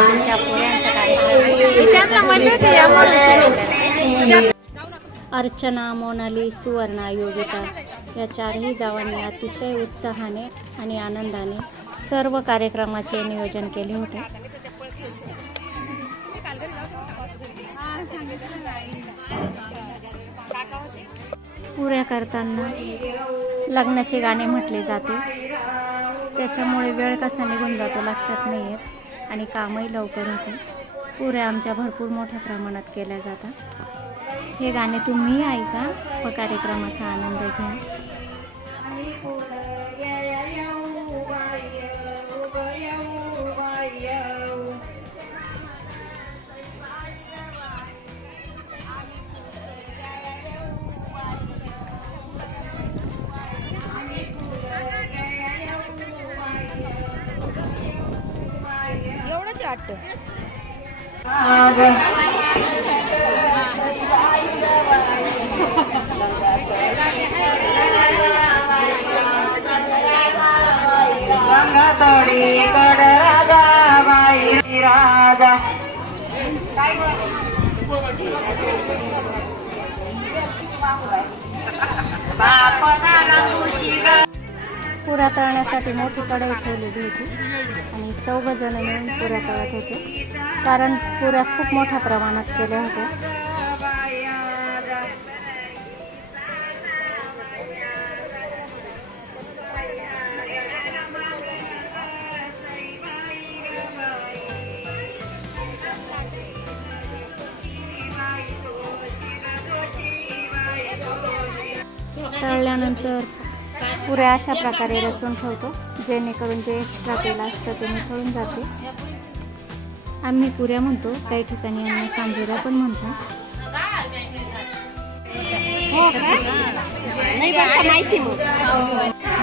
जातीच्या पोऱ्यांचा कार्यक्रम. अर्चना, मोनाली, सुवर्णा, योगिता या चारही जावांनी अतिशय उत्साहाने आणि आनंदाने सर्व कार्यक्रमाचे नियोजन केले होते. पुऱ्या करताना लग्नाचे गाणे म्हटले जाते, त्याच्यामुळे वेळ कसा निघून जातो लक्षात नाही येत आणि कामही लवकर होते. पुऱ्या आमच्या भरपूर मोठ्या प्रमाणात केल्या जातात. हे गाणे तुम्ही ऐका व कार्यक्रमाचा आनंद घ्या. एवढंच वाटतं. पुऱ्या तळण्यासाठी मोठी कढई ठेवलेली होती आणि 4 जण मिळून पुऱ्या तळत होते, कारण पुऱ्या खूप मोठ्या प्रमाणात केल्या होत्या. तळल्यानंतर पुऱ्या अशा प्रकारे रचून ठेवतो, जेणेकरून जे एक्स्ट्रा तेल असतं ते निथळून जाते. आम्ही पुऱ्या म्हणतो, काही ठिकाणी आम्ही सांजुऱ्या पण म्हणतो.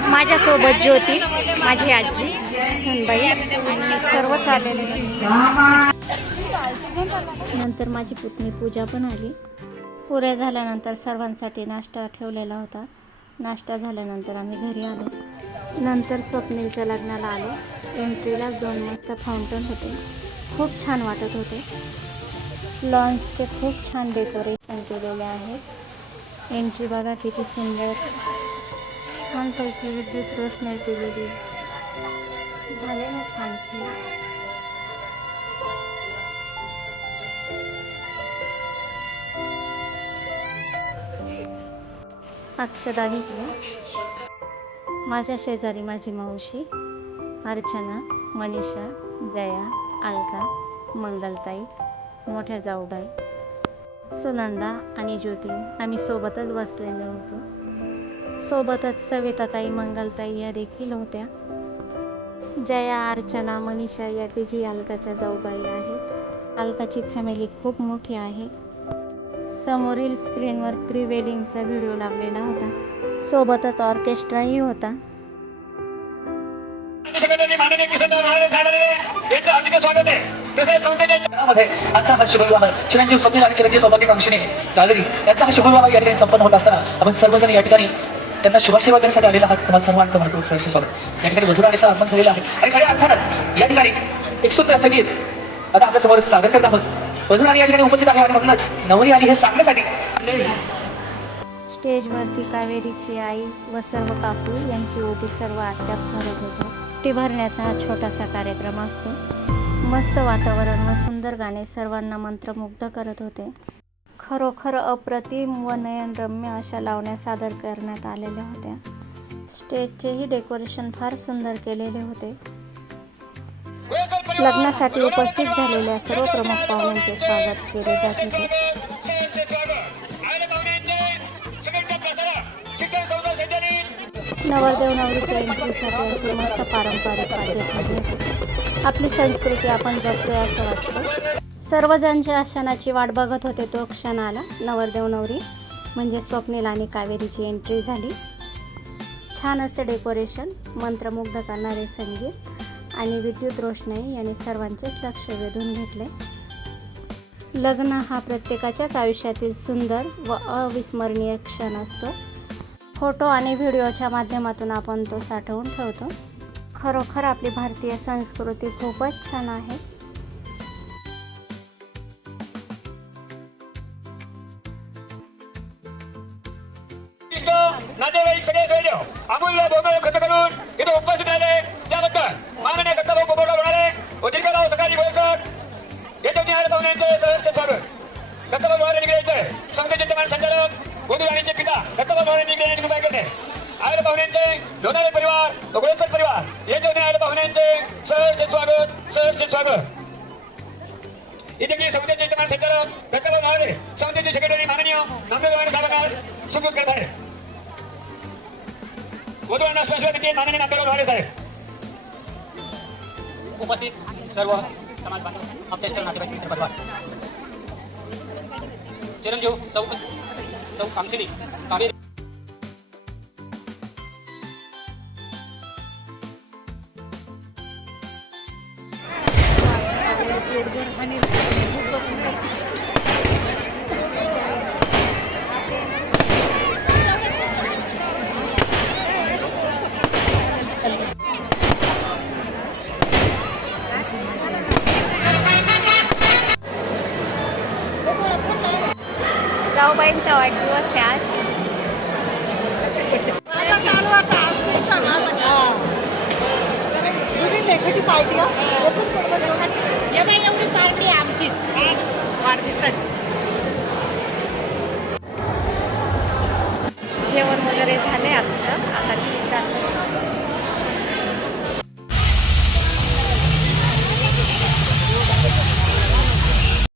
माझ्यासोबत ज्योती, माझी आजी, सुनबाई आणि सर्वच आलेले. नंतर माझी पुतणी पूजा पण आली. पुऱ्या झाल्यानंतर सर्वांसाठी नाश्ता ठेवलेला होता. नाश्ता झाल्यानंतर आम्ही घरी आलो. नंतर स्वप्नीलच्या लग्नाला आलो. एंट्रीला 2 मस्त फाउंटन होते, खूप छान वाटत होते. लॉन्सचे खूप छान डेकोरेशन केलेले आहे. एंट्री बघा किती सुंदर, छानपैकी विद्युत रोषणाई केलेली झाले ना, छान. अक्षदा घेतल्या. माझ्या शेजारी माझी मावशी, अर्चना, मनीषा, जया, अलका, मंगलताई, मोठ्या जाऊबाई, सुनंदा आणि ज्योती आम्ही सोबतच बसलेलो होतो. सोबतच सविताताई, मंगलताई या देखील होत्या. जया, अर्चना, मनीषा या तिघी अलकाच्या जाऊबाई आहेत. अलकाची फॅमिली खूप मोठी आहे. समोरील स्क्रीनवर प्री वेडिंगचा व्हिडिओ लागलेला होता. सोबतच ऑर्केस्ट्राही होता. आजचा हा शुभविवाह चिरंजीव स्वप्नील आणि चिरंजीव सौभाग्य कांक्षिणी गालरी यांचा हा शुभविवाह या ठिकाणी संपन्न होत असताना आपण सर्वजण या ठिकाणी त्यांना शुभाशीर्वाद देण्यासाठी आलेला आहात. तुम्हाला सर्वांचं भरपूर सहर्ष स्वागत. या ठिकाणी वधूराणीचं आगमन झालेलं आहे आणि खऱ्या अर्थानं या ठिकाणी एक सुंदर संगीत आता आपल्या समोर सादर करत आहोत. वधूराणी या ठिकाणी उपस्थित आहे आणि म्हणूनच नवरी आली हे सांगण्यासाठी स्टेजवरती कावेरीची आई व सर्व काकू यांची ओटी सर्व आट्याप भरत होतो. ओटी भरण्याचा हा छोटासा कार्यक्रम असतो. मस्त वातावरण व सुंदर गाणे सर्वांना मंत्रमुग्ध करत होते. खरोखर अप्रतिम व नयनरम्य अशा लावण्या सादर करण्यात आलेल्या होत्या. स्टेजचेही डेकोरेशन फार सुंदर केलेले होते. लग्नासाठी उपस्थित झालेल्या सर्व प्रमुख पाहुण्यांचे स्वागत केले जात होते. नवरदेव नवरीच्या एंट्रीसाठी मस्त पारंपरिक वाद्य ठेवले होते. आपली संस्कृती आपण जपतोय असं वाटतं. सर्वजण ज्या क्षणाची वाट बघत होते तो क्षण आला. नवरदेव नवरी म्हणजे स्वप्नील आणि कावेरीची एंट्री झाली. छान असे डेकोरेशन, मंत्रमुग्ध करणारे संगीत आणि विद्युत रोषणाई यांनी सर्वांचेच लक्ष वेधून घेतले. लग्न हा प्रत्येकाच्याच आयुष्यातील सुंदर व अविस्मरणीय क्षण असतो. फोटो आणि व्हिडिओच्या माध्यमातून आपण तो साठवून ठेवतो. खरोखर आपली भारतीय संस्कृती खूपच छान आहे. नातेवाईक सगळे सोयदेव अमूल्य बहुमूल्य खर्च करून इथे उपस्थित राहिले त्याबद्दल माननीय दत्ताभाऊ पोपटराव होणारे व दीर्घराव सकाळी गोयकर येथे निहाळ पाहुण्यांचे सहर्ष स्वागत. दत्ताभाऊ मोहरे निगडे येथे संघ चिंतमान संचालक वधू राणीचे पिता दत्ताभाऊ मोहरे निगडे यांची कृपा करते. आयल पाहुण्यांचे लोणारे परिवार व गोयकर परिवार येथे निहाळ पाहुण्यांचे सहर्ष स्वागत. इथे समितीचे चिंतमान संचालक दत्ताभाऊ मोहरे समितीचे सेक्रेटरी माननीय नामदेव साहेबांना सुपूर्द करत आहे. वधूंना शाश्वती माननीय नामदेव मोहरे साहेब. उपस्थित सर्व समाज बांधव आपल्या नातेवाईक परिवार चिरंजीव चौक कामगिरी कामेरी जाऊबाईंचा वाढदिवस आहे आज. पार्टी आमचीच वाढदिवसाची.